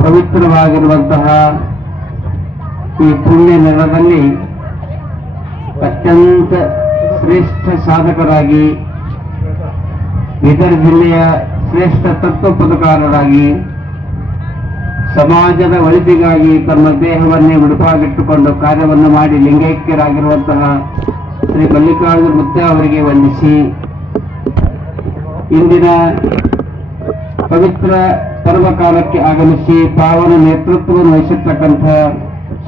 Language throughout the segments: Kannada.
ಪವಿತ್ರವಾಗಿರುವಂತಹ ಈ ಪುಣ್ಯ ನೆಲದಲ್ಲಿ ಅತ್ಯಂತ ಶ್ರೇಷ್ಠ ಸಾಧಕರಾಗಿ, ಬೀದರ್ ಜಿಲ್ಲೆಯ ಶ್ರೇಷ್ಠ ತತ್ವಪದಕಾರರಾಗಿ, ಸಮಾಜದ ಒಳಿತಿಗಾಗಿ ತಮ್ಮ ದೇಹವನ್ನೇ ಮುಡುಪಾಗಿಟ್ಟುಕೊಂಡು ಕಾರ್ಯವನ್ನು ಮಾಡಿ ಲಿಂಗೈಕ್ಯರಾಗಿರುವಂತಹ ಶ್ರೀ ಮಲ್ಲಿಕಾರ್ಜುನ ಮುತ್ಯ ಅವರಿಗೆ ವಂದಿಸಿ, ಇಂದಿನ ಪವಿತ್ರ ಪರ್ವಕಾಲಕ್ಕೆ ಆಗಮಿಸಿ ಪಾವನ ನೇತೃತ್ವವನ್ನು ವಹಿಸಿರ್ತಕ್ಕಂಥ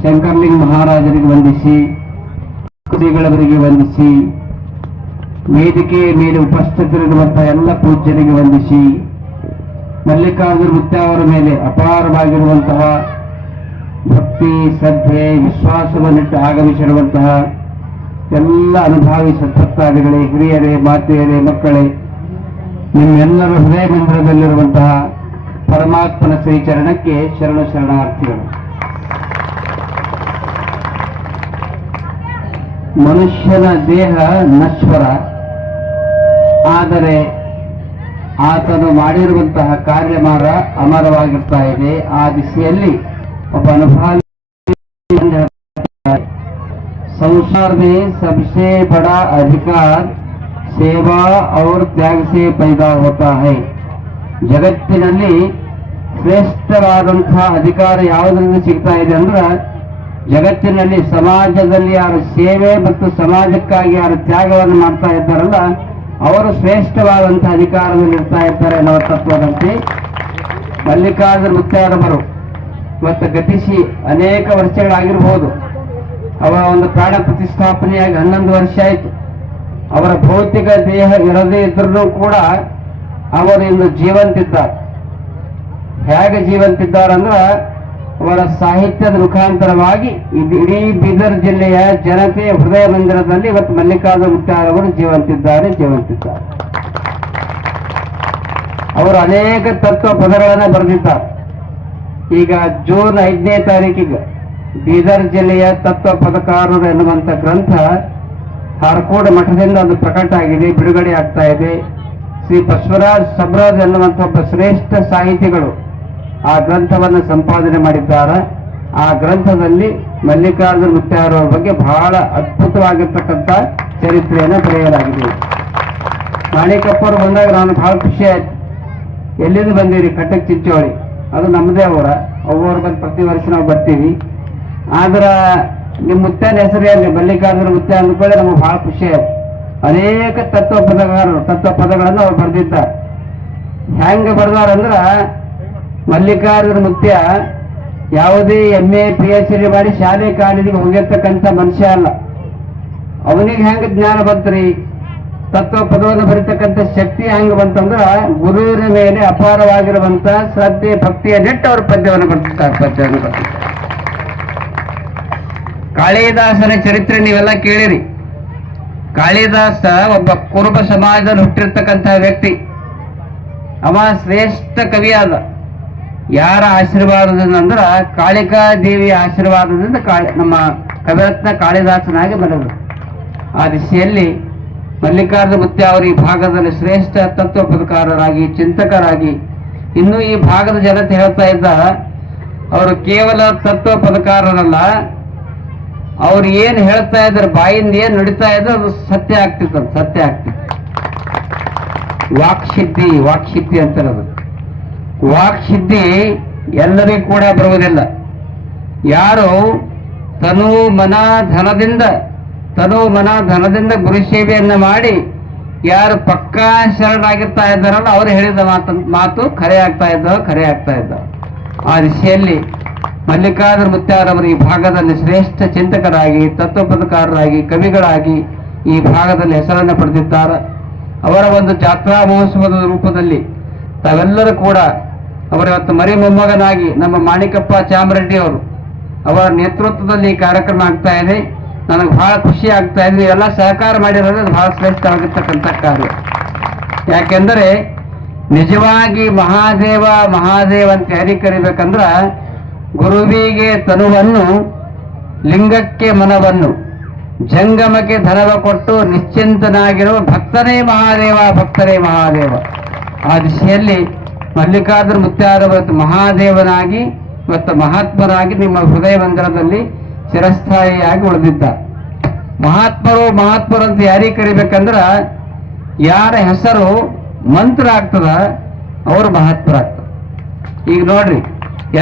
ಶಂಕರಲಿಂಗ ಮಹಾರಾಜರಿಗೆ ವಂದಿಸಿ, ಶ್ರೀಗಳವರಿಗೆ ವಂದಿಸಿ, ವೇದಿಕೆಯ ಮೇಲೆ ಉಪಸ್ಥಿತರಿರುವಂತಹ ಎಲ್ಲ ಪೂಜ್ಯರಿಗೆ ವಂದಿಸಿ, ಮಲ್ಲಿಕಾರ್ಜುನ ಮುತ್ಯ ಅವರ ಮೇಲೆ ಅಪಾರವಾಗಿರುವಂತಹ ಭಕ್ತಿ, ಶ್ರದ್ಧೆ, ವಿಶ್ವಾಸವನ್ನಿಟ್ಟು ಆಗಮಿಸಿರುವಂತಹ ಎಲ್ಲ ಅನುಭಾವಿ ಸತ್ಭಕ್ತಾದಿಗಳೇ, ಹಿರಿಯರೇ, ಮಾತೆಯರೇ, ಮಕ್ಕಳೇ, ನಿಮ್ಮೆಲ್ಲರ ಹೃದಯ ಮಂದಿರದಲ್ಲಿರುವಂತಹ ಪರಮಾತ್ಮನ ಶ್ರೀಚರಣಕ್ಕೆ ಶರಣಾರ್ಥಿಗಳು. ಮನುಷ್ಯನ ದೇಹ ನಶ್ವರ, ಆದರೆ ಆತನು ಮಾಡಿರುವಂತಹ ಕಾರ್ಯಮಾರ ಅಮರವಾಗಿರ್ತಾ ಇದೆ. ಆ ದಿಸೆಯಲ್ಲಿ ಒಬ್ಬ ಅನುಭಾವಿ संसार में सबसे बड़ा अधिकार सेवा और त्याग से पैदा होता है. ಜಗತ್ತಿನಲ್ಲಿ ಶ್ರೇಷ್ಠವಾದಂತಹ ಅಧಿಕಾರ ಯಾವುದರಿಂದ ಸಿಗ್ತಾ ಇದೆ ಅಂದ್ರೆ, ಜಗತ್ತಿನಲ್ಲಿ ಸಮಾಜದಲ್ಲಿ ಯಾರು ಸೇವೆ ಮತ್ತು ಸಮಾಜಕ್ಕಾಗಿ ಯಾರು ತ್ಯಾಗವನ್ನು ಮಾಡ್ತಾ ಇದ್ದಾರಲ್ಲ, ಅವರು ಶ್ರೇಷ್ಠವಾದಂತಹ ಅಧಿಕಾರದಲ್ಲಿ ಇರ್ತಾ ಇದ್ದಾರೆ ಅನ್ನೋ ತತ್ವದಂತೆ ಮಲ್ಲಿಕಾರ್ಜುನ ಮುತ್ಯಾರವರು ಇವತ್ತು ಗತಿಸಿ ಅನೇಕ ವರ್ಷಗಳಾಗಿರ್ಬೋದು. ಅವರ ಒಂದು ಪ್ರಾಣ ಪ್ರತಿಷ್ಠಾಪನೆಯಾಗಿ 11 ವರ್ಷ ಆಯಿತು. ಅವರ ಭೌತಿಕ ದೇಹ ಇರದೇ ಇದ್ರೂ ಕೂಡ ಅವರು ಇಂದು ಜೀವಂತಿದ್ದಾರೆ. ಹೇಗೆ ಜೀವಂತಿದ್ದಾರಂದ್ರೆ, ಅವರ ಸಾಹಿತ್ಯದ ಮುಖಾಂತರವಾಗಿ ಇಡೀ ಬೀದರ್ ಜಿಲ್ಲೆಯ ಜನತೆಯ ಹೃದಯ ಮಂದಿರದಲ್ಲಿ ಇವತ್ತು ಮಲ್ಲಿಕಾರ್ಜುನ ಮುತ್ಯಾರವರು ಜೀವಂತಿದ್ದಾರೆ. ಅವರು ಅನೇಕ ತತ್ವ ಪದಗಳನ್ನು ಬರೆದಿದ್ದಾರೆ. ಈಗ ಜೂನ್ 5ನೇ ತಾರೀಕಿಗೆ ಬೀದರ್ ಜಿಲ್ಲೆಯ ತತ್ವ ಪದಕಾರರು ಎನ್ನುವಂಥ ಗ್ರಂಥ ಹಾರ್ಕೋಡ್ ಮಠದಿಂದ ಅದು ಪ್ರಕಟ ಆಗಿದೆ, ಬಿಡುಗಡೆ ಆಗ್ತಾ ಇದೆ. ಶ್ರೀ ಬಸವರಾಜ್ ಸಬ್ರಾಜ್ ಎನ್ನುವಂಥ ಒಬ್ಬ ಶ್ರೇಷ್ಠ ಸಾಹಿತಿಗಳು ಆ ಗ್ರಂಥವನ್ನು ಸಂಪಾದನೆ ಮಾಡಿದ್ದಾರೆ. ಆ ಗ್ರಂಥದಲ್ಲಿ ಮಲ್ಲಿಕಾರ್ಜುನ ಮುತ್ಯಾರವರ ಬಗ್ಗೆ ಬಹಳ ಅದ್ಭುತವಾಗಿರ್ತಕ್ಕಂಥ ಚರಿತ್ರೆಯನ್ನು ಬರೆಯಲಾಗಿದೆ. ಮಾಣಿಕಪ್ಪರು ಬಂದಾಗ ನಾನು ಬಹಳ ಖುಷಿ ಆಯ್ತು. ಎಲ್ಲಿಂದ ಬಂದಿರಿ? ಕಟ್ಟಕ್ ಚಿಂಚೋಳಿ, ಅದು ನಮ್ಮದೇ ಅವ್ರ ಬಂದು ಪ್ರತಿ ವರ್ಷ ನಾವು ಬರ್ತೀವಿ. ಆದ್ರ ನಿಮ್ಮ ಮುತ್ಯನ ಹೆಸರು ಏನ್ರಿ? ಮಲ್ಲಿಕಾರ್ಜುನ ಮುತ್ಯ ಅಂದ್ಕೊಳ್ಳಿ ನಮಗೆ ಬಹಳ ಖುಷಿ ಆಯ್ತು. ಅನೇಕ ತತ್ವ ಪದಗಳನ್ನು ಅವ್ರು ಬರೆದಿದ್ದಾರೆ. ಹೆಂಗ ಬರ್ದಾರಂದ್ರ, ಮಲ್ಲಿಕಾರ್ಜುನ ಮುತ್ಯ ಯಾವುದೇ MA PhD ಮಾಡಿ ಶಾಲೆ ಕಾಲೇಜಿಗೆ ಹೋಗಿರ್ತಕ್ಕಂಥ ಮನುಷ್ಯ ಅಲ್ಲ. ಅವನಿಗೆ ಹೆಂಗ ಜ್ಞಾನ ಬಂತ್ರಿ? ತತ್ವ ಪದವನ್ನು ಬರೀತಕ್ಕಂಥ ಶಕ್ತಿ ಹೆಂಗ ಬಂತಂದ್ರ, ಗುರುವಿನ ಮೇಲೆ ಅಪಾರವಾಗಿರುವಂತ ಶ್ರದ್ಧೆ, ಭಕ್ತಿಯನ್ನಿಟ್ಟು ಅವರು ಪದ್ಯವನ್ನು ಬರ್ತಿರ್ತಾರೆ. ಕಾಳಿದಾಸನ ಚರಿತ್ರೆ ನೀವೆಲ್ಲ ಕೇಳಿರಿ. ಕಾಳಿದಾಸ ಒಬ್ಬ ಕುರುಬ ಸಮಾಜದಲ್ಲಿ ಹುಟ್ಟಿರ್ತಕ್ಕಂತಹ ವ್ಯಕ್ತಿ. ಅವ ಶ್ರೇಷ್ಠ ಕವಿ ಆದ. ಯಾರ ಆಶೀರ್ವಾದದಿಂದ ಅಂದ್ರ, ಕಾಳಿಕಾ ದೇವಿಯ ಆಶೀರ್ವಾದದಿಂದ ನಮ್ಮ ಕವಿರತ್ನ ಕಾಳಿದಾಸನಾಗಿ ಬರೆದರು. ಆ ದಿಶೆಯಲ್ಲಿ ಮಲ್ಲಿಕಾರ್ಜುನ ಮುತ್ಯ ಅವರು ಈ ಭಾಗದಲ್ಲಿ ಶ್ರೇಷ್ಠ ತತ್ವ ಪದಕಾರರಾಗಿ, ಚಿಂತಕರಾಗಿ, ಇನ್ನೂ ಈ ಭಾಗದ ಜನತೆ ಹೇಳ್ತಾ ಇದ್ದ, ಅವರು ಕೇವಲ ತತ್ವ ಪದಕಾರರಲ್ಲ, ಅವ್ರು ಏನ್ ಹೇಳ್ತಾ ಇದ್ದಾರೆ, ಬಾಯಿಂದ ಏನ್ ನಡೀತಾ ಇದ್ರು ಅದು ಸತ್ಯ ಆಗ್ತಿತ್ತು. ವಾಕ್ಸಿದ್ಧಿ ಅಂತಾರೆ. ಅದು ವಾಕ್ಸಿದ್ಧಿ ಎಲ್ಲರಿಗೂ ಕೂಡ ಬರುವುದಿಲ್ಲ. ಯಾರು ತನು ಮನ ಧನದಿಂದ ಗುರು ಸೇವೆಯನ್ನ ಮಾಡಿ ಯಾರು ಪಕ್ಕಾ ಶರಣಾಗಿರ್ತಾ ಇದ್ದಾರಲ್ಲ, ಅವರು ಹೇಳಿದ ಮಾತು ಖರೆ ಆಗ್ತಾ ಇದ್ದಾವೆ. ಆ ದಿಶೆಯಲ್ಲಿ ಮಲ್ಲಿಕಾರ್ಜುನ ಮುತ್ಯಾರವರು ಈ ಭಾಗದಲ್ಲಿ ಶ್ರೇಷ್ಠ ಚಿಂತಕರಾಗಿ, ತತ್ವಪದಕಾರರಾಗಿ, ಕವಿಗಳಾಗಿ ಈ ಭಾಗದಲ್ಲಿ ಹೆಸರನ್ನು ಪಡೆದಿದ್ದಾರೆ. ಅವರ ಒಂದು ಜಾತ್ರಾ ಮಹೋತ್ಸವದ ರೂಪದಲ್ಲಿ ತಾವೆಲ್ಲರೂ ಕೂಡ ಅವರ ಇವತ್ತು ಮರಿ ಮೊಮ್ಮಗನಾಗಿ ನಮ್ಮ ಮಾಣಿಕಪ್ಪ ಚಾಮರೆಡ್ಡಿ ಅವರು ಅವರ ನೇತೃತ್ವದಲ್ಲಿ ಈ ಕಾರ್ಯಕ್ರಮ ಆಗ್ತಾ ಇದೆ. ನನಗೆ ಬಹಳ ಖುಷಿ ಆಗ್ತಾ ಇದೆ. ನೀವೆಲ್ಲ ಸಹಕಾರ ಮಾಡಿರೋದು ಬಹಳ ಶ್ರೇಷ್ಠವಾಗಿರ್ತಕ್ಕಂಥ ಕಾರ್ಯ. ಯಾಕೆಂದರೆ ನಿಜವಾಗಿ ಮಹಾದೇವ ಅಂತ ಯಾರಿಗೆ ಕರಿಬೇಕಂದ್ರ, ಗುರುವಿಗೆ ತನುವನ್ನು, ಲಿಂಗಕ್ಕೆ ಮನವನ್ನು, ಜಂಗಮಕ್ಕೆ ಧನವ ಕೊಟ್ಟು ನಿಶ್ಚಿಂತನಾಗಿರುವ ಭಕ್ತನೇ ಮಹಾದೇವ. ಆ ದಿಶೆಯಲ್ಲಿ ಮಲ್ಲಿಕಾರ್ಜುನ ಮುತ್ಯಾರ ಮಹಾದೇವನಾಗಿ ಮತ್ತು ಮಹಾತ್ಮರಾಗಿ ನಿಮ್ಮ ಹೃದಯ ಮಂದಿರದಲ್ಲಿ ಚಿರಸ್ಥಾಯಿಯಾಗಿ ಉಳಿದಿದ್ದ. ಮಹಾತ್ಮರು ಅಂತ ಯಾರಿಗೆ ಕರಿಬೇಕಂದ್ರ ಯಾರ ಹೆಸರು ಮಂತ್ರ ಆಗ್ತದ ಅವರು ಮಹಾತ್ಮರಾಗ್ತದೆ. ಈಗ ನೋಡ್ರಿ,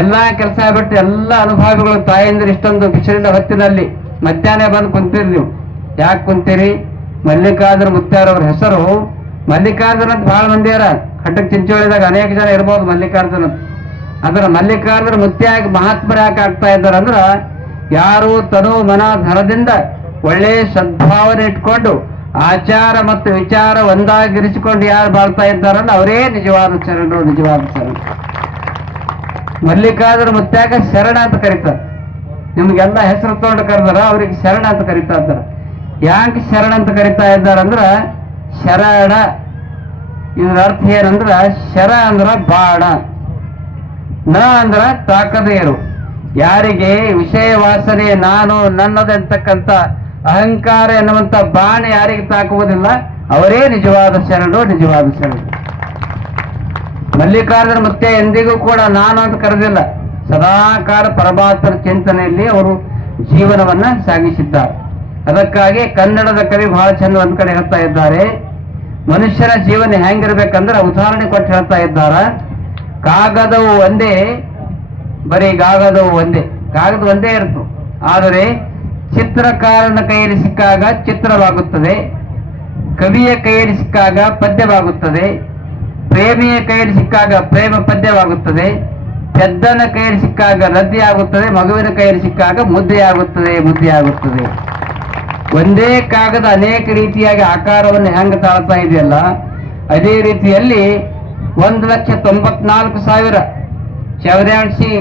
ಎಲ್ಲಾ ಕೆಲಸ ಬಿಟ್ಟು ಎಲ್ಲ ಅನುಭವಿಗಳು ತಾಯಂದ್ರೆ ಇಷ್ಟೊಂದು ಬಿಸಿಲಿನ ಹೊತ್ತಿನಲ್ಲಿ ಮಧ್ಯಾಹ್ನ ಬಂದು ಕುಂತೀರಿ. ನೀವು ಯಾಕೆ ಕುಂತೀರಿ? ಮಲ್ಲಿಕಾರ್ಜುನ ಮುತ್ಯಾರವ್ರ ಹೆಸರು ಮಲ್ಲಿಕಾರ್ಜುನ ಅಂತ ಬಹಳ ಮಂದಿಯಾರ. ಕಟ್ಟಕ್ ಚಿಂಚೋಳಿದಾಗ ಅನೇಕ ಜನ ಇರ್ಬೋದು ಮಲ್ಲಿಕಾರ್ಜುನ. ಅದರ ಮಲ್ಲಿಕಾರ್ಜುನ ಮುತ್ಯಾಗಿ ಮಹಾತ್ಮರು ಯಾಕೆ ಆಗ್ತಾ ಇದ್ದಾರೆ ಅಂದ್ರ, ಯಾರು ತನು ಮನ ಧನದಿಂದ ಒಳ್ಳೆ ಸದ್ಭಾವನೆ ಇಟ್ಕೊಂಡು ಆಚಾರ ಮತ್ತು ವಿಚಾರ ಒಂದಾಗಿರಿಸಿಕೊಂಡು ಯಾರು ಬಾಳ್ತಾ ಇದ್ದಾರಲ್ಲ ಅವರೇ ನಿಜವಾದ ಶರಣರು, ನಿಜವಾದ ಶರಣ. ಮಲ್ಲಿಕಾರ್ಜುನ ಮುತ್ಯಾಗ ಶರಣ ಅಂತ ಕರೀತಾರೆ. ನಿಮ್ಗೆಲ್ಲ ಹೆಸರು ತಗೊಂಡು ಕರೆದಾರ, ಅವ್ರಿಗೆ ಶರಣ ಅಂತ ಕರೀತಾ ಇದ್ದಾರೆ. ಯಾಕೆ ಶರಣ ಅಂತ ಕರೀತಾ ಇದ್ದಾರಂದ್ರ, ಶರಣ ಇದ್ರ ಅರ್ಥ ಏನಂದ್ರ, ಶರ ಅಂದ್ರ ಬಾಣ, ನ ಅಂದ್ರ ತಾಕದೇರು. ಯಾರಿಗೆ ವಿಷಯ ವಾಸನೆ ನಾನು ನನ್ನದಂತಕ್ಕಂಥ ಅಹಂಕಾರ ಎನ್ನುವಂತ ಬಾಣ ಯಾರಿಗೆ ತಾಕುವುದಿಲ್ಲ ಅವರೇ ನಿಜವಾದ ಶರಣರು, ನಿಜವಾದ ಶರಣರು. ಮಲ್ಲಿಕಾರ್ಜುನ ಮುತ್ಯ ಎಂದಿಗೂ ಕೂಡ ನಾನು ಅಂತ ಕರೆದಿಲ್ಲ. ಸದಾಕಾಲ ಪರಮಾತ್ಮನ ಚಿಂತನೆಯಲ್ಲಿ ಅವರು ಜೀವನವನ್ನ ಸಾಗಿಸಿದ್ದಾರೆ. ಅದಕ್ಕಾಗಿ ಕನ್ನಡದ ಕವಿ ಬಹಳ ಚಂದ ಒಂದ್ ಕಡೆ ಹೇಳ್ತಾ ಇದ್ದಾರೆ, ಮನುಷ್ಯನ ಜೀವನ ಹೆಂಗಿರ್ಬೇಕಂದ್ರೆ ಉದಾಹರಣೆ ಕೊಟ್ಟು ಹೇಳ್ತಾ ಇದ್ದಾರ. ಕಾಗದವು ಒಂದೇ, ಬರೀ ಕಾಗದವು ಒಂದೇ, ಕಾಗದ ಒಂದೇ ಇರ್ತು. ಆದರೆ ಚಿತ್ರಕಾರನ ಕೈಯಲ್ಲಿ ಸಿಕ್ಕಾಗ ಚಿತ್ರವಾಗುತ್ತದೆ, ಕವಿಯ ಕೈಯಲ್ಲಿ ಸಿಕ್ಕಾಗ ಪದ್ಯವಾಗುತ್ತದೆ, ಪ್ರೇಮಿಯ ಕೈಯಲ್ಲಿ ಸಿಕ್ಕಾಗ ಪ್ರೇಮ ಪದ್ಯವಾಗುತ್ತದೆ, ಪೆದ್ದನ ಕೈಯಲ್ಲಿ ಸಿಕ್ಕಾಗ ರದ್ದಿ ಆಗುತ್ತದೆ, ಮಗುವಿನ ಕೈಯಲ್ಲಿ ಸಿಕ್ಕಾಗ ಮುದ್ದೆಯಾಗುತ್ತದೆ, ಮುದ್ದೆಯಾಗುತ್ತದೆ. ಒಂದೇ ಕಾಗದ ಅನೇಕ ರೀತಿಯಾಗಿ ಆಕಾರವನ್ನು ಹೆಂಗ ತಾಳ್ತಾ ಇದೆಯಲ್ಲ, ಅದೇ ರೀತಿಯಲ್ಲಿ 1,94,000 ಚೌರ್ಯಾಶಿ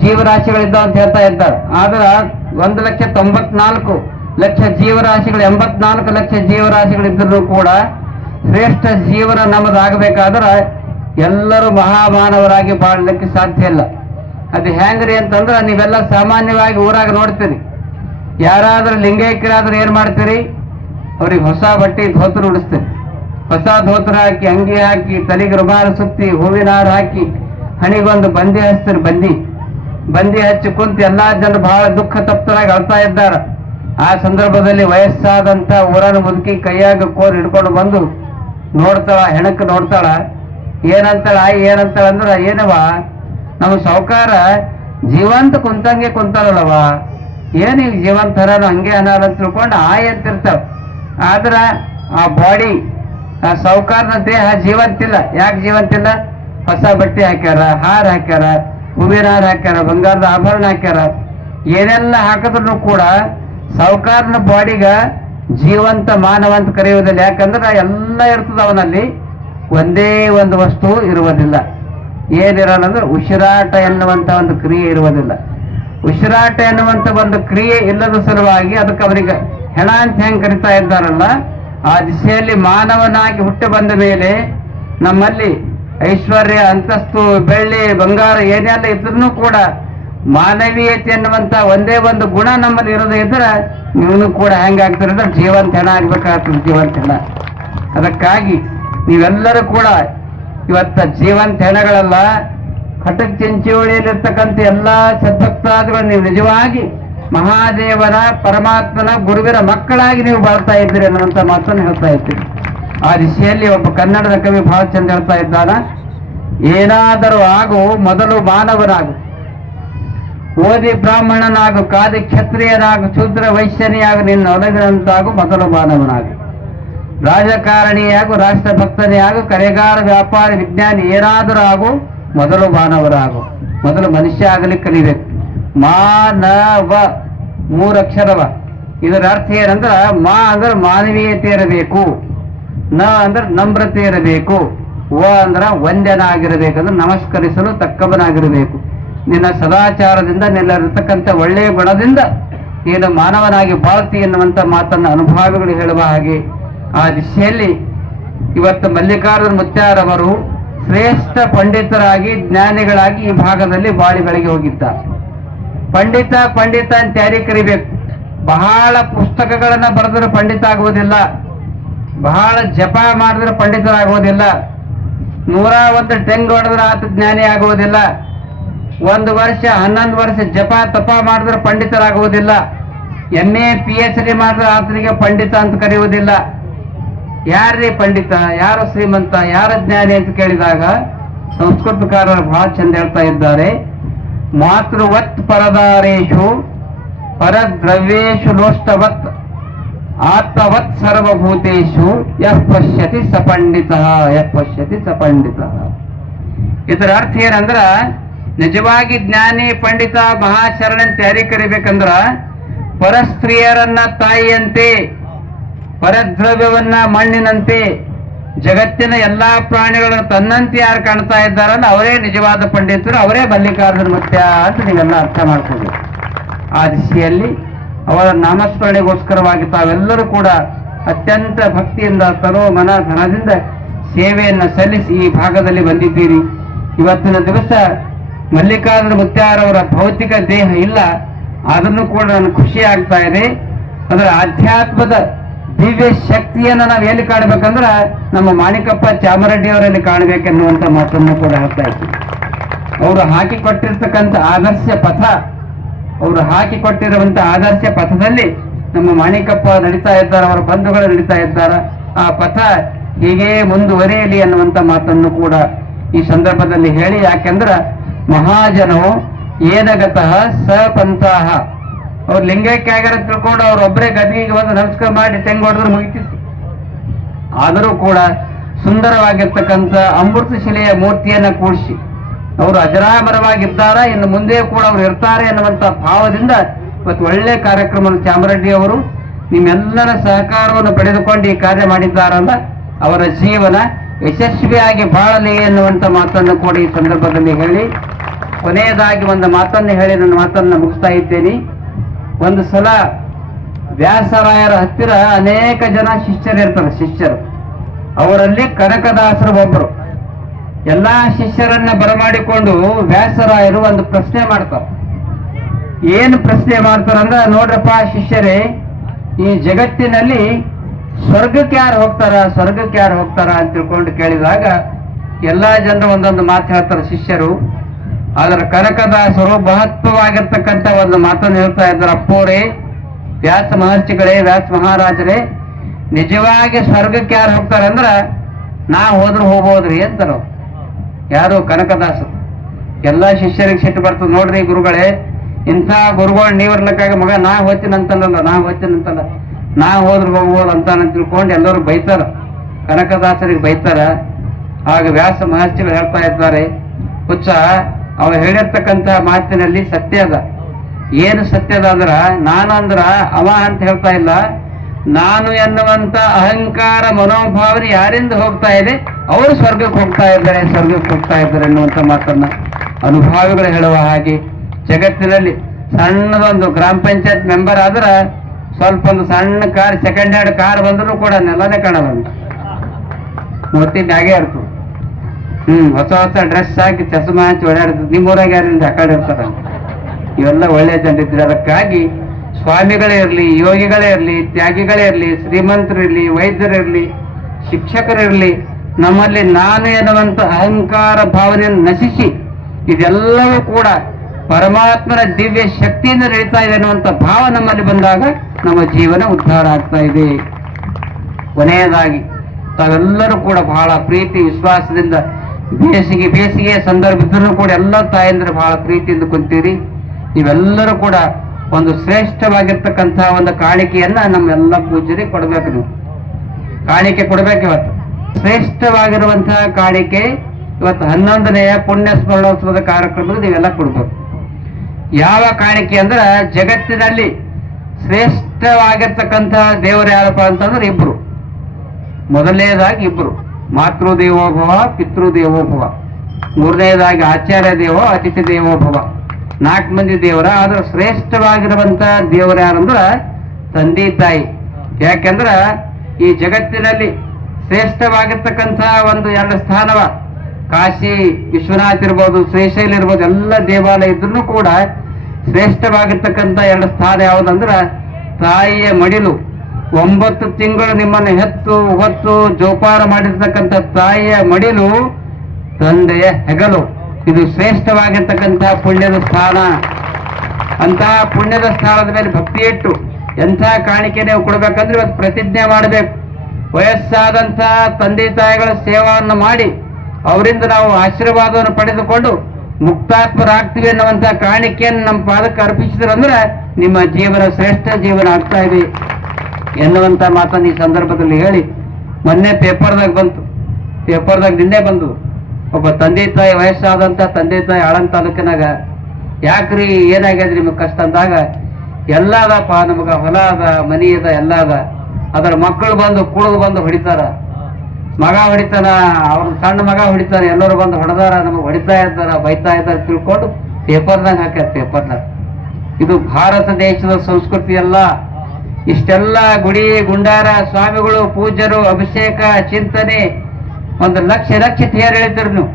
ಜೀವರಾಶಿಗಳಿದ್ದಾವ ಅಂತ ಹೇಳ್ತಾ ಇದ್ದಾರೆ. ಆದ್ರ 1,94,00,000 ಜೀವರಾಶಿಗಳು, 84 ಲಕ್ಷ ಜೀವರಾಶಿಗಳಿದ್ದರೂ ಕೂಡ ಶ್ರೇಷ್ಠ ಜೀವನ ನಮ್ಮದಾಗಬೇಕಾದ್ರೆ ಎಲ್ಲರೂ ಮಹಾಮಾನವರಾಗಿ ಬಾಳಲಿಕ್ಕೆ ಸಾಧ್ಯ ಇಲ್ಲ. ಅದು ಹೆಂಗ್ರಿ ಅಂತಂದ್ರೆ, ನೀವೆಲ್ಲ ಸಾಮಾನ್ಯವಾಗಿ ಊರಾಗ ನೋಡ್ತೀರಿ, ಯಾರಾದ್ರೂ ಲಿಂಗೈಕ್ಯರಾದ್ರೂ ಏನ್ ಮಾಡ್ತೀರಿ, ಅವ್ರಿಗೆ ಹೊಸ ಬಟ್ಟೆ ಧೋತ್ರ ಉಡಿಸ್ತೀರಿ, ಹೊಸ ಧೋತ್ರ ಹಾಕಿ, ಅಂಗಿ ಹಾಕಿ, ತಲೆಗೆ ರುಮಾಲು ಸುತ್ತಿ, ಹೂವಿನ ಹಾರ ಹಾಕಿ, ಹಣಿಗೊಂದು ಬಂದಿ ಹಚ್ತೀರಿ. ಬಂದಿ ಹಚ್ಚಿ ಕುಂತು ಎಲ್ಲಾ ಜನರು ಬಹಳ ದುಃಖ ತಪ್ತರಾಗಿ ಅಳ್ತಾ ಇದ್ದಾರ. ಆ ಸಂದರ್ಭದಲ್ಲಿ ವಯಸ್ಸಾದಂತ ಊರನ ಮುದುಕಿ ಕೈಯಾಗ ಕೋರ್ ಹಿಡ್ಕೊಂಡು ಬಂದು ನೋಡ್ತಾಳ, ಹೆಣಕ್ಕೆ ನೋಡ್ತಾಳ. ಏನಂತಾಳ ಅಂದ್ರ, ಏನವ ನಮ್ಮ ಸಾವುಕಾರ ಜೀವಂತ ಕುಂತಂಗೆ ಕುಂತಾಳಲ್ಲವ, ಏನ್ ಈಗ ಜೀವಂತ ಹರನು ಹಂಗೆ ಅನಾರ ಅಂತ ತಿಳ್ಕೊಂಡು ಅಂತಿರ್ತಾವ. ಆದ್ರ ಆ ಬಾಡಿ, ಆ ಸಾವುಕಾರನ ದೇಹ ಜೀವಂತಿಲ್ಲ. ಯಾಕೆ ಜೀವಂತಿಲ್ಲ? ಹೊಸ ಬಟ್ಟೆ ಹಾಕ್ಯಾರ, ಹಾರ ಹಾಕ್ಯಾರ, ಹೂವಿನ ಹಾರ ಹಾಕ್ಯಾರ, ಬಂಗಾರದ ಆಭರಣ ಹಾಕ್ಯಾರ. ಏನೆಲ್ಲ ಹಾಕಿದ್ರು ಕೂಡ ಸಾವುಕಾರನ ಬಾಡಿಗ ಜೀವಂತ ಮಾನವ ಅಂತ ಕರೆಯುವುದಿಲ್ಲ. ಯಾಕಂದ್ರೆ ಎಲ್ಲ ಇರ್ತದ ಅವನಲ್ಲಿ, ಒಂದೇ ಒಂದು ವಸ್ತು ಇರುವುದಿಲ್ಲ. ಏನಿರಲ್ಲ ಅಂದ್ರೆ ಉಸಿರಾಟ ಎನ್ನುವಂತ ಒಂದು ಕ್ರಿಯೆ ಇರುವುದಿಲ್ಲ. ಉಸಿರಾಟ ಎನ್ನುವಂತ ಒಂದು ಕ್ರಿಯೆ ಇಲ್ಲದ ಸಲುವಾಗಿ ಅದಕ್ಕೆ ಅವರಿಗೆ ಹೆಣ ಅಂತ ಹೆಂಗ್ ಕರಿತಾ ಇದ್ದಾರಲ್ಲ, ಆ ದಿಶೆಯಲ್ಲಿ ಮಾನವನಾಗಿ ಹುಟ್ಟಿ ಬಂದ ಮೇಲೆ ನಮ್ಮಲ್ಲಿ ಐಶ್ವರ್ಯ, ಅಂತಸ್ತು, ಬೆಳ್ಳಿ, ಬಂಗಾರ ಏನೆಲ್ಲ ಇದ್ರೂ ಕೂಡ ಮಾನವೀಯತೆ ಎನ್ನುವಂತ ಒಂದೇ ಒಂದು ಗುಣ ನಮ್ಮಲ್ಲಿ ಇರೋದು ಇದ್ರೆ ನೀವು ಕೂಡ ಹೆಂಗಾಗ್ತಾರೆ ಅಂದ್ರೆ ಜೀವಂತ ಹೆಣ ಆಗ್ಬೇಕಾಗ್ತದೆ, ಜೀವಂತ ಹೆಣ. ಅದಕ್ಕಾಗಿ ನೀವೆಲ್ಲರೂ ಕೂಡ ಇವತ್ತ ಜೀವಂತ ಹೆಣಗಳಲ್ಲ, ಕಟಕ್ ಚಿಂಚೋಳಿಯಲ್ಲಿರ್ತಕ್ಕಂಥ ಎಲ್ಲಾ ಸದ್ಭಕ್ತಾದಿಗಳು ನೀವು ನಿಜವಾಗಿ ಮಹಾದೇವನ, ಪರಮಾತ್ಮನ, ಗುರುವಿನ ಮಕ್ಕಳಾಗಿ ನೀವು ಬಾಳ್ತಾ ಇದ್ದೀರಿ ಅನ್ನುವಂಥ ಮಾತನ್ನು ಹೇಳ್ತಾ ಇದ್ದೀರಿ. ಆ ದಿಶೆಯಲ್ಲಿ ಒಬ್ಬ ಕನ್ನಡದ ಕವಿ ಬಹಳ ಚಂದ ಹೇಳ್ತಾ ಇದ್ದಾನ, ಏನಾದರೂ ಆಗು ಮೊದಲು ಮಾನವನಾಗು, ಓದಿ ಬ್ರಾಹ್ಮಣನಾಗು, ಕಾದಿ ಕ್ಷತ್ರಿಯನಾಗು, ಶೂದ್ರ ವೈಶ್ಯನಿಯಾಗು, ನಿನ್ನ ಒಲಗಿನಂತಾಗು ಮೊದಲು ಮಾನವನಾಗು, ರಾಜಕಾರಣಿಯಾಗು, ರಾಷ್ಟ್ರಭಕ್ತನೇ ಆಗು, ಕರೆಗಾರ, ವ್ಯಾಪಾರಿ, ವಿಜ್ಞಾನಿ, ಏನಾದರೂ ಆಗು ಮೊದಲು ಮಾನವರಾಗು. ಮೊದಲು ಮನುಷ್ಯ ಆಗಲಿಕ್ಕೆ ಕಲಿಬೇಕು. ಮಾನವ 3 ಅಕ್ಷರವ. ಇದರ ಅರ್ಥ ಏನಂದ್ರ, ಮಾ ಅಂದ್ರೆ ಮಾನವೀಯತೆ ಇರಬೇಕು, ನ ಅಂದ್ರೆ ನಮ್ರತೆ ಇರಬೇಕು, ವ ಅಂದ್ರ ವಂದ್ಯನಾಗಿರಬೇಕಂದ್ರೆ ನಮಸ್ಕರಿಸಲು ತಕ್ಕವನಾಗಿರಬೇಕು. ನಿನ್ನ ಸದಾಚಾರದಿಂದ, ನಿನ್ನಲ್ಲಿರ್ತಕ್ಕಂಥ ಒಳ್ಳೆಯ ಗುಣದಿಂದ ನೀನು ಮಾನವನಾಗಿ ಬಾಳ್ತಿ ಎನ್ನುವಂತ ಮಾತನ್ನು ಅನುಭವಿಗಳು ಹೇಳುವ ಹಾಗೆ ಆ ದಿಶೆಯಲ್ಲಿ ಇವತ್ತು ಮಲ್ಲಿಕಾರ್ಜುನ ಮುತ್ಯಾರವರು ಶ್ರೇಷ್ಠ ಪಂಡಿತರಾಗಿ, ಜ್ಞಾನಿಗಳಾಗಿ ಈ ಭಾಗದಲ್ಲಿ ಬಾಳಿ ಬೆಳಗ್ಗೆ ಹೋಗಿದ್ದಾರೆ. ಪಂಡಿತ ಅಂತ ಯಾರಿಗೆ ಕರಿಬೇಕು? ಬಹಳ ಪುಸ್ತಕಗಳನ್ನ ಬರೆದ್ರೆ ಪಂಡಿತ ಆಗುವುದಿಲ್ಲ, ಬಹಳ ಜಪ ಮಾಡಿದ್ರೆ ಪಂಡಿತರಾಗುವುದಿಲ್ಲ. 101 ಟೆಂಗ್ ಹೊಡೆದ್ರೆ ಆತ ಜ್ಞಾನಿ ಆಗುವುದಿಲ್ಲ. 1 ವರ್ಷ 11 ವರ್ಷ ಜಪ ತಪ ಮಾಡಿದ್ರೆ ಪಂಡಿತರಾಗುವುದಿಲ್ಲ. MA PhD ಮಾಡಿದ್ರೆ ಆತನಿಗೆ ಪಂಡಿತ ಅಂತ ಕರೆಯುವುದಿಲ್ಲ. ಯಾರೇ ಪಂಡಿತ, ಯಾರು ಶ್ರೀಮಂತ, ಯಾರ ಜ್ಞಾನಿ ಅಂತ ಕೇಳಿದಾಗ ಸಂಸ್ಕೃತಕಾರರು ಬಹಳ ಚಂದ ಹೇಳ್ತಾ ಇದ್ದಾರೆ. ಮಾತೃವತ್ ಪರದಾರೇಶು ಪರದ್ರವ್ಯೇಶು ಲೋಷ್ಟವತ್ ಆತ್ಮವತ್ ಸರ್ವಭೂತೇಶು ಯಃ ಪಶ್ಯತಿ ಸಪಂಡಿತ ಸಪಂಡಿತ. ಇದರ ಅರ್ಥ ಏನಂದ್ರ, ನಿಜವಾಗಿ ಜ್ಞಾನಿ ಪಂಡಿತ ಮಹಾಶರಣಂತೆ ಯಾರಿಗೆ ಕರಿಬೇಕಂದ್ರ, ಪರಸ್ತ್ರೀಯರನ್ನ ತಾಯಿಯಂತೆ, ಪರದ್ರವ್ಯವನ್ನ ಮಣ್ಣಿನಂತೆ, ಜಗತ್ತಿನ ಎಲ್ಲಾ ಪ್ರಾಣಿಗಳನ್ನು ತನ್ನಂತೆ ಯಾರು ಕಾಣ್ತಾ ಇದ್ದಾರಲ್ಲ ಅವರೇ ನಿಜವಾದ ಪಂಡಿತರು, ಅವರೇ ಮಲ್ಲಿಕಾರ್ಜುನ ಮುತ್ಯ ಅಂತ ನೀವೆಲ್ಲ ಅರ್ಥ ಮಾಡ್ಕೋಬೇಕು. ಆ ದಿಶೆಯಲ್ಲಿ ಅವರ ನಾಮಸ್ಮರಣೆಗೋಸ್ಕರವಾಗಿ ತಾವೆಲ್ಲರೂ ಕೂಡ ಅತ್ಯಂತ ಭಕ್ತಿಯಿಂದ ತನೋ ಮನ ಧನದಿಂದ ಸೇವೆಯನ್ನು ಸಲ್ಲಿಸಿ ಈ ಭಾಗದಲ್ಲಿ ಬಂದಿದ್ದೀರಿ. ಇವತ್ತಿನ ದಿವಸ ಮಲ್ಲಿಕಾರ್ಜುನ ಮುತ್ಯಾರವರ ಭೌತಿಕ ದೇಹ ಇಲ್ಲ, ಅದನ್ನು ಕೂಡ ನನಗೆ ಖುಷಿ ಆಗ್ತಾ ಇದೆ. ಅದರ ಆಧ್ಯಾತ್ಮದ ದಿವ್ಯ ಶಕ್ತಿಯನ್ನು ನಾವು ಎಲ್ಲಿ ಕಾಣಬೇಕಂದ್ರೆ ನಮ್ಮ ಮಾಣಿಕಪ್ಪ ಚಾಮರೆಡ್ಡಿಯವರಲ್ಲಿ ಕಾಣಬೇಕೆನ್ನುವಂತ ಮಾತನ್ನು ಕೂಡ ಹೇಳ್ತಾ ಇದ್ದೀವಿ. ಅವರು ಹಾಕಿಕೊಟ್ಟಿರ್ತಕ್ಕಂಥ ಆದರ್ಶ ಪಥ, ಅವರು ಹಾಕಿಕೊಟ್ಟಿರುವಂತ ಆದರ್ಶ ಪಥದಲ್ಲಿ ನಮ್ಮ ಮಾಣಿಕಪ್ಪ ನಡೀತಾ ಇದ್ದಾರೆ, ಅವರ ಬಂಧುಗಳು ನಡೀತಾ ಇದ್ದಾರೆ. ಆ ಪಥ ಹೀಗೆ ಮುಂದುವರಿಯಲಿ ಅನ್ನುವಂತ ಮಾತನ್ನು ಕೂಡ ಈ ಸಂದರ್ಭದಲ್ಲಿ ಹೇಳಿ, ಯಾಕೆಂದ್ರೆ ಮಹಾಜನವು ಏನಗತಃ ಸಪಂಥಾಹ, ಅವ್ರು ಲಿಂಗೈಕ್ಯ ಆಗ್ಯಾರ ತಿಳ್ಕೊಂಡು ಅವ್ರೊಬ್ಬರೇ ಗದಿಗೆ ಬಂದು ನಮಸ್ಕಾರ ಮಾಡಿ ತೆಂಗು ಹೊಡೆದ್ರೆ ಮುಗಿತಿತ್ತು. ಆದರೂ ಕೂಡ ಸುಂದರವಾಗಿರ್ತಕ್ಕಂಥ ಅಮೃತ ಶಿಲೆಯ ಮೂರ್ತಿಯನ್ನ ಕೂಡಿಸಿ ಅವರು ಅಜರಾಮರವಾಗಿದ್ದಾರ, ಇನ್ನು ಮುಂದೆ ಕೂಡ ಅವರು ಇರ್ತಾರೆ ಎನ್ನುವಂತ ಭಾವದಿಂದ ಇವತ್ತು ಒಳ್ಳೆ ಕಾರ್ಯಕ್ರಮವನ್ನು ಚಾಮರೆಡ್ಡಿ ಅವರು ನಿಮ್ಮೆಲ್ಲರ ಸಹಕಾರವನ್ನು ಪಡೆದುಕೊಂಡು ಈ ಕಾರ್ಯ ಮಾಡಿದ್ದಾರಲ್ಲ, ಅವರ ಜೀವನ ಯಶಸ್ವಿಯಾಗಿ ಬಾಳಲಿ ಎನ್ನುವಂತ ಮಾತನ್ನು ಕೂಡ ಈ ಸಂದರ್ಭದಲ್ಲಿ ಹೇಳಿ, ಕೊನೆಯದಾಗಿ ಒಂದು ಮಾತನ್ನು ಹೇಳಿ ನನ್ನ ಮಾತನ್ನು ಮುಗಿಸ್ತಾ ಇದ್ದೇನೆ. ಒಂದು ಸಲ ವ್ಯಾಸರಾಯರ ಹತ್ತಿರ ಅನೇಕ ಜನ ಶಿಷ್ಯರಿರ್ತಾರೆ. ಶಿಷ್ಯರು ಅವರಲ್ಲಿ ಕನಕದಾಸರು ಒಬ್ಬರು. ಎಲ್ಲಾ ಶಿಷ್ಯರನ್ನ ಬರಮಾಡಿಕೊಂಡು ವ್ಯಾಸರಾಯರು ಒಂದು ಪ್ರಶ್ನೆ ಮಾಡ್ತಾರೆ. ಏನು ಪ್ರಶ್ನೆ ಮಾಡ್ತಾರಂದ್ರೆ, ನೋಡ್ರಪ್ಪ ಶಿಷ್ಯರೇ, ಈ ಜಗತ್ತಿನಲ್ಲಿ ಸ್ವರ್ಗಕ್ಕೆ ಯಾರು ಹೋಗ್ತಾರ ಅಂತ ತಿಳ್ಕೊಂಡು ಕೇಳಿದಾಗ ಎಲ್ಲಾ ಜನರು ಒಂದೊಂದು ಮಾತು ಹೇಳ್ತಾರೆ ಶಿಷ್ಯರು. ಅದರ ಕನಕದಾಸರು ಮಹತ್ವವಾಗಿರ್ತಕ್ಕಂಥ ಒಂದು ಮಾತನ್ನು ಹೇಳ್ತಾ ಇದ್ದಾರೆ. ಅಪ್ಪೋರೇ, ವ್ಯಾಸ ಮಹರ್ಷಿಗಳೇ, ವ್ಯಾಸ ಮಹಾರಾಜರೇ, ನಿಜವಾಗಿ ಸ್ವರ್ಗಕ್ಕೆ ಯಾರು ಹೋಗ್ತಾರೆ ಅಂದ್ರ ನಾ ಹೋದ್ರು ಹೋಗ್ಬೋದ್ರಿ ಅಂತಾರ. ಯಾರು? ಕನಕದಾಸರು. ಎಲ್ಲಾ ಶಿಷ್ಯರಿಗೆ ಸಿಟ್ಟು ಬರ್ತದೆ. ನೋಡ್ರಿ ಗುರುಗಳೇ, ಇಂಥ ಗುರುಗಳು ನೀವಿರ್ಲಿಕ್ಕಾಗ ಮಗ ನಾ ಹೋಗ್ತೀನಂತಲ್ಲ, ನಾ ಹೋದ್ರು ಹೋಗ್ಬೋದು ಅಂತಾನ ತಿಳ್ಕೊಂಡು ಎಲ್ಲರೂ ಬೈತಾರ, ಕನಕದಾಸರಿಗೆ ಬೈತಾರ. ಆಗ ವ್ಯಾಸ ಮಹರ್ಷಿಗಳು ಹೇಳ್ತಾ ಇದ್ದಾರೆ, ಹುಚ್ಚ, ಅವ ಹೇಳಿರ್ತಕ್ಕಂಥ ಮಾತಿನಲ್ಲಿ ಸತ್ಯ ಅದ. ಏನು ಸತ್ಯ ಅದ ಅಂದ್ರ, ನಾನು ಅಂದ್ರ ಅವ ಅಂತ ಹೇಳ್ತಾ ಇಲ್ಲ, ನಾನು ಎನ್ನುವಂತ ಅಹಂಕಾರ ಮನೋಭಾವನೆ ಯಾರಿಂದ ಹೋಗ್ತಾ ಇದೆ ಅವರು ಸ್ವರ್ಗಕ್ಕೆ ಹೋಗ್ತಾ ಇದ್ದಾರೆ ಎನ್ನುವಂತ ಮಾತನ್ನ ಅನುಭಾವಿಗಳು ಹೇಳುವ ಹಾಗೆ, ಜಗತ್ತಿನಲ್ಲಿ ಸಣ್ಣದೊಂದು ಗ್ರಾಮ ಪಂಚಾಯತ್ ಮೆಂಬರ್ ಆದ್ರ ಸ್ವಲ್ಪ ಒಂದು ಸಣ್ಣ ಕಾರ್, ಸೆಕೆಂಡ್ ಹ್ಯಾಂಡ್ ಕಾರ್ ಬಂದ್ರು ಕೂಡ ನೆಲನೇ ಕಾಣಬಂತ ಮೂರ್ತಿ ಮ್ಯಾಗೆ ಇರ್ತದೆ. ಹೊಸ ಡ್ರೆಸ್ ಹಾಕಿ ಚಸ್ಮಾ ಹಚ್ಚಿ ಓಡಾಡ್ತದೆ. ನಿಮ್ಮೂರಾಗ ಯಾರಿಂದ ಆ ಕಡೆ ಇರ್ತಾರ? ಇವೆಲ್ಲ ಒಳ್ಳೆ ಜನರಿದ್ರೆ. ಅದಕ್ಕಾಗಿ ಸ್ವಾಮಿಗಳೇ ಇರಲಿ, ಯೋಗಿಗಳೇ ಇರಲಿ, ತ್ಯಾಗಿಗಳೇ ಇರಲಿ, ಶ್ರೀಮಂತರಿರ್ಲಿ, ವೈದ್ಯರಿರ್ಲಿ, ಶಿಕ್ಷಕರಿರ್ಲಿ, ನಮ್ಮಲ್ಲಿ ನಾನು ಎನ್ನುವಂತ ಅಹಂಕಾರ ಭಾವನೆಯನ್ನು ನಶಿಸಿ ಇದೆಲ್ಲವೂ ಕೂಡ ಪರಮಾತ್ಮನ ದಿವ್ಯ ಶಕ್ತಿಯಿಂದ ನಡೀತಾ ಇದೆ ಅನ್ನುವಂಥ ಭಾವ ನಮ್ಮಲ್ಲಿ ಬಂದಾಗ ನಮ್ಮ ಜೀವನ ಉದ್ಧಾರ ಆಗ್ತಾ ಇದೆ. ಕೊನೆಯದಾಗಿ ತಾವೆಲ್ಲರೂ ಕೂಡ ಬಹಳ ಪ್ರೀತಿ ವಿಶ್ವಾಸದಿಂದ ಬೇಸಿಗೆ ಸಂದರ್ಭ ಇದ್ರೂ ಕೂಡ ಎಲ್ಲ ತಾಯಂದ್ರೆ ಬಹಳ ಪ್ರೀತಿಯಿಂದ ಕುಂತೀರಿ. ನೀವೆಲ್ಲರೂ ಕೂಡ ಒಂದು ಶ್ರೇಷ್ಠವಾಗಿರ್ತಕ್ಕಂಥ ಒಂದು ಕಾಣಿಕೆಯನ್ನ ನಮ್ಮೆಲ್ಲ ಪೂಜರಿಗೆ ಕೊಡ್ಬೇಕು. ನೀವು ಕಾಣಿಕೆ ಕೊಡ್ಬೇಕು. ಇವತ್ತು ಶ್ರೇಷ್ಠವಾಗಿರುವಂತಹ ಕಾಣಿಕೆ ಇವತ್ತು 11ನೆಯ ಪುಣ್ಯ ಸ್ಮರಣೋತ್ಸವದ ಕಾರ್ಯಕ್ರಮದಲ್ಲಿ ನೀವೆಲ್ಲ ಕೊಡ್ಬೇಕು. ಯಾವ ಕಾಣಿಕೆ ಅಂದ್ರೆ, ಜಗತ್ತಿನಲ್ಲಿ ಶ್ರೇಷ್ಠವಾಗಿರ್ತಕ್ಕಂತಹ ದೇವರು ಯಾರಪ್ಪ ಅಂತಂದ್ರೆ ಇಬ್ರು. ಮೊದಲನೇದಾಗಿ ಇಬ್ರು, ಮಾತೃದೇವೋಭವ, ಪಿತೃದೇವೋಭವ. ಮೂರನೇದಾಗಿ ಆಚಾರ್ಯ ದೇವೋ, ಅತಿಥಿ ದೇವೋಭವ. 4 ಮಂದಿ ದೇವರ. ಆದ್ರೆ ಶ್ರೇಷ್ಠವಾಗಿರುವಂತ ದೇವರು ಯಾರಂದ್ರ ತಂದೆ ತಾಯಿ. ಯಾಕೆಂದ್ರ ಈ ಜಗತ್ತಿನಲ್ಲಿ ಶ್ರೇಷ್ಠವಾಗಿರ್ತಕ್ಕಂಥ ಒಂದು 2 ಸ್ಥಾನವ, ಕಾಶಿ ವಿಶ್ವನಾಥ್ ಇರ್ಬೋದು, ಶ್ರೀಶೈಲ ಇರ್ಬೋದು, ಎಲ್ಲ ದೇವಾಲಯ ಇದ್ರೂ ಕೂಡ ಶ್ರೇಷ್ಠವಾಗಿರ್ತಕ್ಕಂಥ 2 ಸ್ಥಾನ ಯಾವುದಂದ್ರ ತಾಯಿಯ ಮಡಿಲು. 9 ತಿಂಗಳು ನಿಮ್ಮನ್ನು ಹೆತ್ತು ಹೊತ್ತು ಜೋಪಾನ ಮಾಡಿರ್ತಕ್ಕಂಥ ತಾಯಿಯ ಮಡಿಲು ತಂದೆಯ ಹೆಗಲು. ಇದು ಶ್ರೇಷ್ಠವಾಗಿರ್ತಕ್ಕಂತಹ ಪುಣ್ಯದ ಸ್ಥಾನ. ಅಂತಹ ಪುಣ್ಯದ ಸ್ಥಾನದ ಮೇಲೆ ಭಕ್ತಿ ಇಟ್ಟು ಎಂಥ ಕಾಣಿಕೆ ನೀವು ಕೊಡಬೇಕಂದ್ರೆ ಇವತ್ತು ಪ್ರತಿಜ್ಞೆ ಮಾಡಬೇಕು. ವಯಸ್ಸಾದಂಥ ತಂದೆ ತಾಯಿಗಳ ಸೇವಾವನ್ನು ಮಾಡಿ ಅವರಿಂದ ನಾವು ಆಶೀರ್ವಾದವನ್ನು ಪಡೆದುಕೊಂಡು ಮುಕ್ತಾತ್ಮರಾಗ್ತೀವಿ ಎನ್ನುವಂಥ ಕಾಣಿಕೆಯನ್ನು ನಮ್ಮ ಪಾದಕ್ಕೆ ಅರ್ಪಿಸಿದ್ರಂದ್ರೆ ನಿಮ್ಮ ಜೀವನ ಶ್ರೇಷ್ಠ ಜೀವನ ಆಗ್ತಾ ಇದೆ ಎನ್ನುವಂಥ ಮಾತನ್ನು ಈ ಸಂದರ್ಭದಲ್ಲಿ ಹೇಳಿ, ಮೊನ್ನೆ ಪೇಪರ್ದಾಗ ನಿನ್ನೆ ಬಂದು ಒಬ್ಬ ತಂದೆ ತಾಯಿ ವಯಸ್ಸಾದಂಥ ತಂದೆ ತಾಯಿ ಆಳಂದ ತಾಲೂಕಿನಾಗ ಯಾಕ್ರಿ ಏನಾಗ್ಯದ್ರಿ ನಿಮಗೆ ಕಷ್ಟ ಅಂದಾಗ, ಎಲ್ಲ ಅದಪ್ಪ, ನಮಗ ಹೊಲ ಅದ, ಮನಿ ಅದ, ಎಲ್ಲ ಅದ. ಅದರ ಮಕ್ಕಳು ಬಂದು ಕುಡಿದು ಬಂದು ಹೊಡಿತಾರ, ಮಗ ಹೊಡಿತಾನ, ಅವ್ರ ಸಣ್ಣ ಮಗ ಹೊಡಿತಾರ, ಎಲ್ಲರೂ ಬಂದು ಹೊಡೆದಾರ, ನಮಗೆ ಹೊಡಿತಾ ಇದ್ದಾರ, ಬೈತಾ ಇದ್ದಾರೆ ತಿಳ್ಕೊಂಡು ಪೇಪರ್ನಾಗ ಹಾಕ್ಯಾರ. ಪೇಪರ್ನಾಗ ಇದು ಭಾರತ ದೇಶದ ಸಂಸ್ಕೃತಿ ಅಲ್ಲ. ಇಷ್ಟೆಲ್ಲ ಗುಡಿ ಗುಂಡಾರ ಸ್ವಾಮಿಗಳು ಪೂಜ್ಯರು ಅಭಿಷೇಕ ಚಿಂತನೆ 1 ಲಕ್ಷ ತೇರು ಎಳಿತೀರಿ ನೀವು.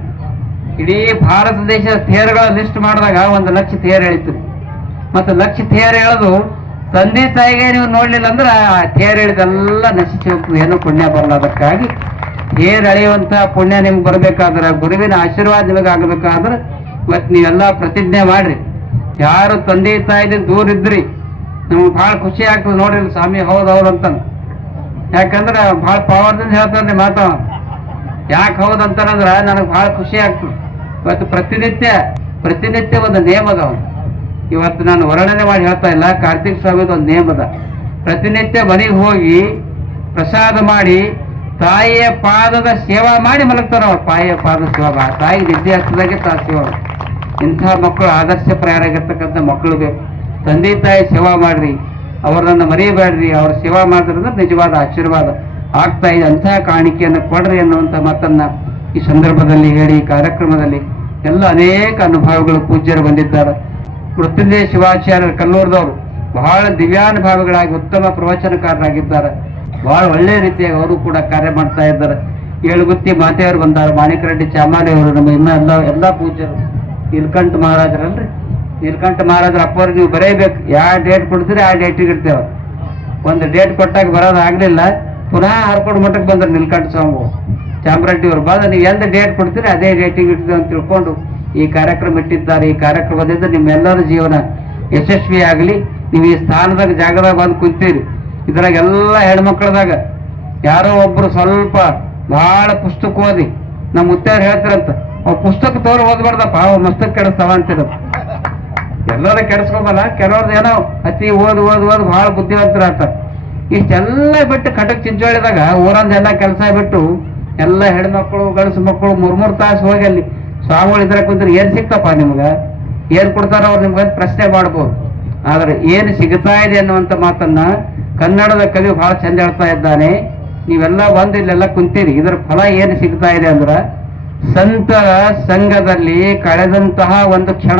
ಇಡೀ ಭಾರತ ದೇಶದ ತೇರುಗಳ ಲಿಸ್ಟ್ ಮಾಡಿದಾಗ 1 ಲಕ್ಷ ತೇರು ಎಳಿತೀರಿ. ಮತ್ತು ಲಕ್ಷ ತೇರು ಎಳೆದು ತಂದೆ ತಾಯಿಗೆ ನೀವು ನೋಡ್ಲಿಲ್ಲ ಅಂದ್ರೆ ಆ ತೇರು ಎಳೆದೆಲ್ಲ ನಶಿಸಿ ಹೋಗ್ತದೆ, ಏನೂ ಪುಣ್ಯ ಬರಲ್ಲ. ಅದಕ್ಕಾಗಿ ತೇರು ಎಳೆಯುವಂಥ ಪುಣ್ಯ ನಿಮ್ಗೆ ಬರಬೇಕಾದ್ರೆ, ಗುರುವಿನ ಆಶೀರ್ವಾದ ನಿಮಗೆ ಆಗಬೇಕಾದ್ರೆ ಇವತ್ತು ನೀವೆಲ್ಲ ಪ್ರತಿಜ್ಞೆ ಮಾಡ್ರಿ. ಯಾರು ತಂದೆ ತಾಯಿದಿಂದ ದೂರ ಇದ್ರಿ ನಮ್ಗೆ ಭಾಳ ಖುಷಿ ಆಗ್ತದೆ ನೋಡ್ರಿ ಸ್ವಾಮಿ ಹೌದವ್ರು ಅಂತ. ಯಾಕಂದ್ರೆ ಭಾಳ ಪವರ್ದಿಂದ ಹೇಳ್ತಾನೆ ಮಾತಾವ. ಯಾಕೆ ಹೌದಂತಾರಂದ್ರೆ ನನಗೆ ಭಾಳ ಖುಷಿ ಆಗ್ತದೆ. ಇವತ್ತು ಪ್ರತಿನಿತ್ಯ ಒಂದು ನೇಮ ಅದ. ಇವತ್ತು ನಾನು ವರ್ಣನೆ ಮಾಡಿ ಹೇಳ್ತಾ ಇಲ್ಲ, ಕಾರ್ತಿಕ್ ಸ್ವಾಮಿದು ಒಂದು ನೇಮ ಅದ. ಪ್ರತಿನಿತ್ಯ ಮನೆಗೆ ಹೋಗಿ ಪ್ರಸಾದ ಮಾಡಿ ತಾಯಿಯ ಪಾದದ ಸೇವಾ ಮಾಡಿ ಮಲಗ್ತಾರ. ಅವ್ರು ತಾಯಿಯ ಪಾದ ಸೇವಾ, ತಾಯಿ ನಿದ್ದೆ ಹತ್ತದಾಗೆ ಸೇವಾ. ಇಂಥ ಮಕ್ಕಳು ಆದರ್ಶಪ್ರಾಯರಾಗಿರ್ತಕ್ಕಂಥ ಮಕ್ಕಳು ಬೇಕು. ತಂದೆ ತಾಯಿ ಸೇವಾ ಮಾಡ್ರಿ, ಅವರನ್ನು ಮರೆಯಬೇಡ್ರಿ. ಅವ್ರ ಸೇವಾ ಮಾಡಿದ್ರಿಂದ ನಿಜವಾದ ಆಶೀರ್ವಾದ ಆಗ್ತಾ ಇದೆ. ಅಂತಹ ಕಾಣಿಕೆಯನ್ನು ಕೊಡ್ರಿ ಅನ್ನುವಂಥ ಮಾತನ್ನ ಈ ಸಂದರ್ಭದಲ್ಲಿ ಹೇಳಿ, ಈ ಕಾರ್ಯಕ್ರಮದಲ್ಲಿ ಎಲ್ಲ ಅನೇಕ ಅನುಭವಗಳು ಪೂಜ್ಯರು ಬಂದಿದ್ದಾರೆ. ಮೃತ್ಯುಂಜಯ ಶಿವಾಚಾರ್ಯರ ಕಲ್ಲೂರದವರು ಬಹಳ ದಿವ್ಯಾನುಭಾವಿಗಳಾಗಿ ಉತ್ತಮ ಪ್ರವಚನಕಾರರಾಗಿದ್ದಾರೆ. ಬಹಳ ಒಳ್ಳೆಯ ರೀತಿಯಾಗಿ ಅವರು ಕೂಡ ಕಾರ್ಯ ಮಾಡ್ತಾ ಇದ್ದಾರೆ. ಏಳುಗುತ್ತಿ ಮಾತೆಯವರು ಬಂದಾರ, ಮಾಣಿಕರೆಡ್ಡಿ ಚಾಮಾಲಿ ಅವರು, ನಮ್ಮ ಎಲ್ಲ ಪೂಜ್ಯರು, ನೀಲಕಂಠ ಮಹಾರಾಜರಲ್ರಿ, ನೀಲಕಂಠ ಮಹಾರಾಜರ ಅಪ್ಪವ್ರಿಗೆ ನೀವು ಬರೀಬೇಕು. ಯಾವ ಡೇಟ್ ಕೊಡ್ತೀರಿ ಆ ಡೇಟಿಗೆ ಇರ್ತೇವೆ. ಒಂದು ಡೇಟ್ ಕೊಟ್ಟಾಗ ಬರೋದಾಗಲಿಲ್ಲ, ಪುನಃ ಹರ್ಕೊಂಡು ಮಠಕ್ಕೆ ಬಂದ್ರೆ ನೀಲಕಂಠ ಸ್ವಾಮಿ ಚಾಮರೆಡ್ಡಿ ಅವರು ಬಂದು ನೀವು ಎಂದ ಡೇಟ್ ಕೊಡ್ತೀರಿ ಅದೇ ಡೇಟಿಗೆ ಇರ್ತೇವೆ ಅಂತ ತಿಳ್ಕೊಂಡು ಈ ಕಾರ್ಯಕ್ರಮ ಇಟ್ಟಿದ್ದಾರೆ. ಈ ಕಾರ್ಯಕ್ರಮದಿಂದ ನಿಮ್ಮೆಲ್ಲರ ಜೀವನ ಯಶಸ್ವಿಯಾಗಲಿ. ನೀವು ಈ ಸ್ಥಾನದಾಗ ಜಾಗದಾಗ ಬಂದು ಕುಂತೀರಿ. ಇದ್ರಾಗ ಎಲ್ಲ ಹೆಣ್ಮಕ್ಳದಾಗ ಯಾರೋ ಒಬ್ರು ಸ್ವಲ್ಪ ಬಹಳ ಪುಸ್ತಕ ಓದಿ ನಮ್ಮ ಮುತ್ತವ್ರು ಹೇಳ್ತಾರಂತ, ಅವ್ ಪುಸ್ತಕ ತೋರು ಓದ್ಬಾರ್ದಪ್ಪ, ಅವ್ ಮಸ್ತಕ ಕೆಡಿಸ್ತಾವ ಅಂತಿರ. ಎಲ್ಲರೂ ಕೆಡಿಸ್ಕೊಬಲ್ಲ, ಕೆಲವ್ರದ್ದು ಏನೋ ಅತಿ ಓದ್ ಬಹಳ ಬುದ್ಧಿವಂತರ ಆಗ್ತಾರೆ. ಇಷ್ಟೆಲ್ಲ ಬಿಟ್ಟು ಕಟಕ್ ಚಿಂಚೋಳಿದಾಗ ಊರಂದೆಲ್ಲ ಕೆಲಸ ಬಿಟ್ಟು ಎಲ್ಲ ಹೆಣ್ಮಕ್ಳು ಗಂಡಸು ಮಕ್ಕಳು 3 ತಾಸು ಹೋಗಿ ಅಲ್ಲಿ ಸ್ವಾಮಿಗಳು ಇದ್ರ ಕುಂತ್ರೆ ಏನ್ ಸಿಕ್ತಪ್ಪ ನಿಮ್ಗೆ, ಏನ್ ಕೊಡ್ತಾರ ಅವ್ರು ನಿಮ್ಗೆ ಪ್ರಶ್ನೆ ಮಾಡ್ಬೋದು. ಆದ್ರೆ ಏನು ಸಿಗ್ತಾ ಇದೆ ಅನ್ನುವಂಥ ಮಾತನ್ನ ಕನ್ನಡದ ಕವಿ ಬಹಳ ಚಂದ ಹೇಳ್ತಾ ಇದ್ದಾನೆ. ನೀವೆಲ್ಲ ಬಂದು ಇಲ್ಲೆಲ್ಲ ಕುಂತೀರಿ, ಇದರ ಫಲ ಏನು ಸಿಗ್ತಾ ಇದೆ ಅಂದ್ರೆ, ಸಂತರ ಸಂಘದಲ್ಲಿ ಕಳೆದಂತಹ ಒಂದು ಕ್ಷಣ,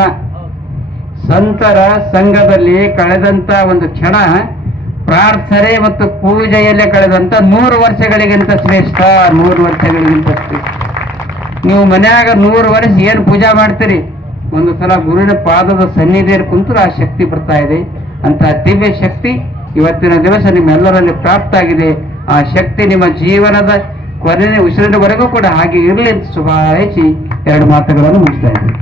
ಸಂತರ ಸಂಘದಲ್ಲಿ ಕಳೆದಂತಹ ಒಂದು ಕ್ಷಣ ಪ್ರಾರ್ಥನೆ ಮತ್ತು ಪೂಜೆಯಲ್ಲೇ ಕಳೆದಂತ 100 ವರ್ಷಗಳಿಗಿಂತ ಶ್ರೇಷ್ಠ. 100 ವರ್ಷಗಳಿಗಿಂತ ಶ್ರೇಷ್ಠ. ನೀವು ಮನ್ಯಾಗ 100 ವರ್ಷ ಏನು ಪೂಜಾ ಮಾಡ್ತೀರಿ, ಒಂದು ಸಲ ಗುರುವಿನ ಪಾದದ ಸನ್ನಿಧಿಯಲ್ಲಿ ಕುಂತರೂ ಆ ಶಕ್ತಿ ಬರ್ತಾ ಇದೆ. ಅಂತ ದಿವ್ಯ ಶಕ್ತಿ ಇವತ್ತಿನ ದಿವಸ ನಿಮ್ಮೆಲ್ಲರಲ್ಲಿ ಪ್ರಾಪ್ತ ಆಗಿದೆ. ಆ ಶಕ್ತಿ ನಿಮ್ಮ ಜೀವನದ ಕೊನೆಯ ಉಸಿರಿನವರೆಗೂ ಕೂಡ ಹಾಗೆ ಇರಲಿ ಅಂತ ಶುಭಾಶಿಸಿ 2 ಮಾತುಗಳನ್ನು ಮುಗಿಸ್ತಾ ಇದ್ದೀನಿ.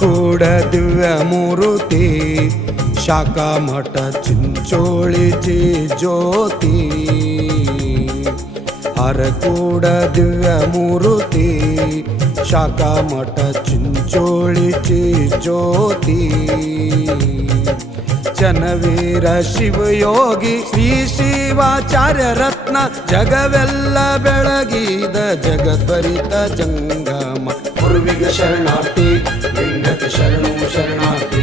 ಕೂಡ ದಿವ್ಯ ಮೂರುತಿ ಶಾಖಾ ಮಠ ಚಿಂಚೋಳಿ ಜ್ಯೋತಿ. ಹರಕೂಡ ದಿವ್ಯ ಮೂರುತಿ ಶಾಖಾ ಮಠ ಚಿಂಚೋಳಿ ಜ್ಯೋತಿ. ಜನವೀರ ಶಿವಯೋಗಿ ಶ್ರೀ ಶಿವಾಚಾರ್ಯ ರತ್ನ ಜಗವೆಲ್ಲ ಬೆಳಗಿದ ಜಗದ್ಭರಿತ ಜಂಗಮ. ಗುರುವಿಗೆ ಶರಣಾರ್ಥಿ, ಲಿಂಗಕ್ಕೆ ಶರಣು ಶರಣಾರ್ಥಿ,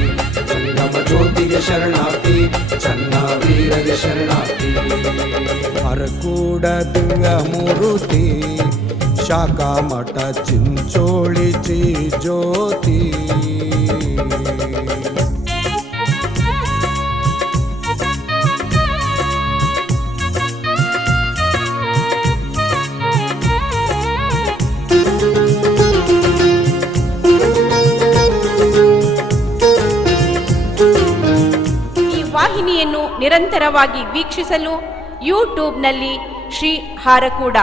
ಜಂಗಮ ಜ್ಯೋತಿಗೆ ಶರಣಾರ್ಥಿ, ಚನ್ನ ವೀರಗೆ ಶರಣಾರ್ಥಿ. ಹರಕೂಡ ದಿವ್ಯ ಮೂರುತಿ ಶಾಖಾ ಮಠ ಚಿಂಚೋಳಿ ಜ್ಯೋತಿ. ನಿರಂತರವಾಗಿ ವೀಕ್ಷಿಸಲು ಯೂಟ್ಯೂಬ್ನಲ್ಲಿ ಶ್ರೀ ಹಾರಕೂಡ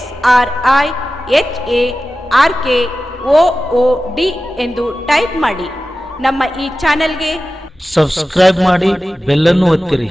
SRIHARKOOD ಎಂದು ಟೈಪ್ ಮಾಡಿ. ನಮ್ಮ ಈ ಚಾನೆಲ್ಗೆ ಸಬ್ಸ್ಕ್ರೈಬ್ ಮಾಡಿ, ಬೆಲ್ಲನ್ನು ಒತ್ತಿರಿ.